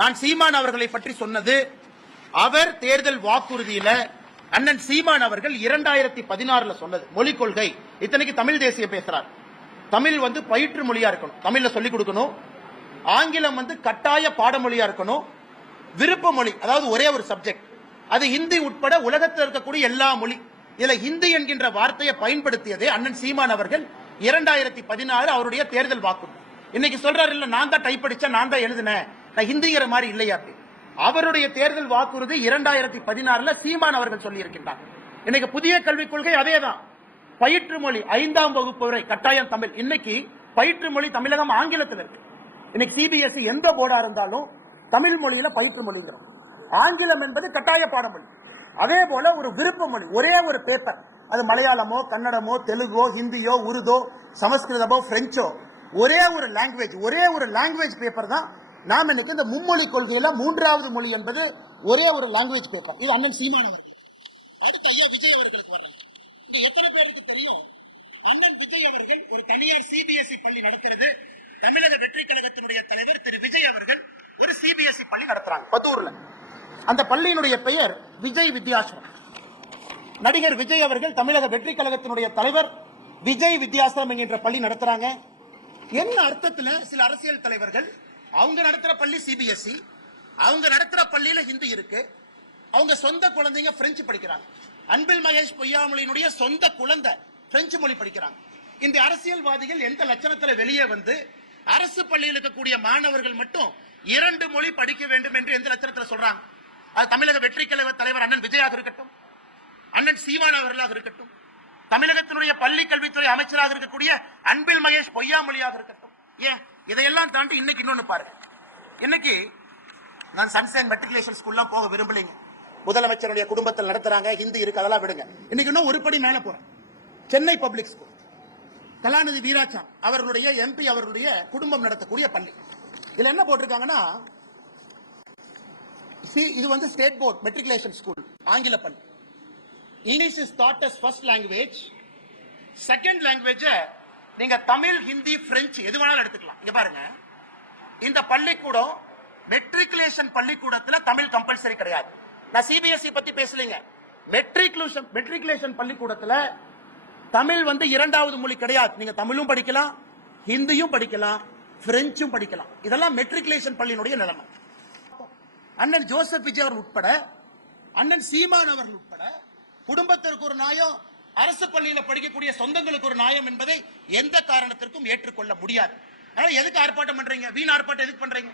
நான் சீமான் அவர்களை பற்றி சொன்னது, அவர் தேர்தல் வாக்குறுதியில அண்ணன் சீமான் அவர்கள் 2016 சொன்னது மொழிக் கொள்கை. இத்தனைக்கு தமிழ் தேசிய பேசுறார். தமிழ் பயிற்று மொழியா இருக்கணும், தமிழ்ல சொல்லிக் கொடுக்கணும். ஆங்கிலம் கட்டாய பாடமொழியா இருக்கணும். விருப்ப மொழி, அதாவது ஒரே ஒரு சப்ஜெக்ட், அது ஹிந்தி உட்பட உலகத்தில் இருக்கக்கூடிய எல்லா மொழி. இதுல ஹிந்தி என்கின்ற வார்த்தையை பயன்படுத்தியதே அண்ணன் சீமான் அவர்கள் 2016 அவருடைய தேர்தல் வாக்குறுதி. இன்னைக்கு சொல்றாரு, இல்ல நான் தான் டைப் அடிச்சேன், நான் தான் எழுதினேன், நான் ஹிந்திங்கிற மாதிரி இல்லையா அப்படி. அவருடைய தேர்தல் வாக்குறுதி 2016 சீமான் அவர்கள் சொல்லி இருக்கின்றார். இன்னைக்கு புதிய கல்விக் கொள்கை அதேதான். பயிற்று மொழி 5ஆம் வகுப்பு வரை கட்டாயம் தமிழ். இன்னைக்கு பயிற்று மொழி தமிழகம் ஆங்கிலத்தில் இருக்கு. இன்னைக்கு சிபிஎஸ்இ எந்த போர்டா இருந்தாலும் தமிழ் மொழியில பயிற்று மொழிங்கிறோம். ஆங்கிலம் என்பது கட்டாய பாடமொழி. அதே போல ஒரு விருப்ப மொழி, ஒரே ஒரு பேப்பர், அது மலையாளமோ கன்னடமோ தெலுங்கோ ஹிந்தியோ உருதோ சமஸ்கிருதமோ பிரெஞ்சோ, ஒரே ஒரு லாங்குவேஜ் பேப்பர் தான். நாம் இன்னைக்கு இந்த மும்மொழி கொள்கையில 3வது மொழி என்பது ஒரே ஒரு லாங்குவேஜ் பேப்பர். இது அண்ணன் சீமான் அவர்கள். அடுத்து ஐயா விஜய் அவர்களுக்கு வரல. இங்க எத்தனை பேருக்கு தெரியும், அண்ணன் விஜய் அவர்கள் ஒரு தனியார் சிபிஎஸ்இ பள்ளி நடத்துறது. தமிழக வெற்றி கழகத்தினுடைய தலைவர் திரு விஜய் அவர்கள் ஒரு சிபிஎஸ்இ பள்ளி நடத்துறாங்க பத்தூர்ல. அந்த பள்ளியினுடைய பெயர் விஜய் வித்யாசிரம். நடிகர் விஜய் அவர்கள் தமிழக வெற்றி கழகத்தினுடைய தலைவர் விஜய் வித்யாசிரம் என்கின்ற பள்ளி நடத்துறாங்க. என்ன அர்த்தத்தில் சில அரசியல் தலைவர்கள் அவங்க நடத்துற பள்ளி சிபிஎஸ்இ, அவங்க நடத்துற பள்ளியில ஹிந்தி இருக்கு, அவங்க சொந்த குழந்தைங்க பிரெஞ்சு படிக்கிறாங்க. அன்பில் மகேஷ் பொய்யாமொழியினுடைய சொந்த குழந்தை பிரெஞ்சு மொழி படிக்கிறாங்க. இந்த அரசியல்வாதிகள் எந்த லட்சணத்துல வெளியே அரசு பள்ளியில் இருக்கக்கூடிய மாணவர்கள் மட்டும் 2 மொழி படிக்க வேண்டும் என்று எந்த லட்சணத்தில் சொல்றாங்க. அது தமிழக வெற்றி கழக தலைவர் அண்ணன் விஜயாக இருக்கட்டும், அண்ணன் சீமான் அவர்களாக இருக்கட்டும், தமிழகத்தினுடைய பள்ளி கல்வித்துறை அமைச்சராக இருக்கக்கூடிய அன்பில் மகேஷ் பொய்யாமொழியாக இருக்கட்டும். ஏன் இதையெல்லாம் தாண்டி இன்னைக்கு இன்னொன்னு பாருங்க. இன்னைக்கு நான் சன்சைன் மெட்ரிகுலேஷன் ஸ்கூல்லாம் போக விரும்பலைங்க. முதலமைச்சருடைய குடும்பத்தில் நடத்துறாங்க, ஹிந்தி இருக்கு, அதெல்லாம் விடுங்க. இன்னைக்கு இன்னும் ஒரு படி மேல போறேன். சென்னை பப்ளிக் ஸ்கூல், கலாநிதி வீராசாமி அவர்களுடைய எம்பி அவர்களுடைய குடும்பம் நடத்தக்கூடிய பள்ளி. இதுல என்ன போட்டிருக்காங்கன்னா, இது ஸ்டேட் போர்ட் மெட்ரிகுலேஷன் ஸ்கூல், ஆங்கில பள்ளி. English is taught as first language. Second language நீங்க தமிழ் ஹிந்தி பிரெஞ்சு எது வேணாலும் எடுத்துக்கலாம். இங்க பாருங்க, இந்த பள்ளிக்கூடம் மெட்ரிகுலேஷன் பள்ளிக்கூடத்துல தமிழ் கம்பல்சரி கிடையாது. நான் சிபிஎஸ்இ பத்தி பேசலீங்க. மெட்ரிகுலேஷன் பள்ளிக்கூடத்துல தமிழ் 2வது மொழி கிடையாது. நீங்க தமிழும் படிக்கலாம், ஹிந்தியும் படிக்கலாம், பிரெஞ்சும் படிக்கலாம். இதெல்லாம் மெட்ரிகுலேஷன் பள்ளியினுடைய நிலைமை. அண்ணன் ஜோசப் விஜய் அவர்கள் உட்பட, அண்ணன் சீமான் அவர்கள் உட்பட குடும்பத்திற்கு ஒரு நியாயம், அரசு பள்ளியில் படிக்கக்கூடிய சொந்தங்களுக்கு ஒரு நியாயம் என்பதை எந்த காரணத்திற்கும் ஏற்றுக்கொள்ள முடியாது. எதுக்கு ஆர்ப்பாட்டம் பண்றீங்க? வீண் ஆர்ப்பாட்டம் எதுக்கு பண்றீங்க?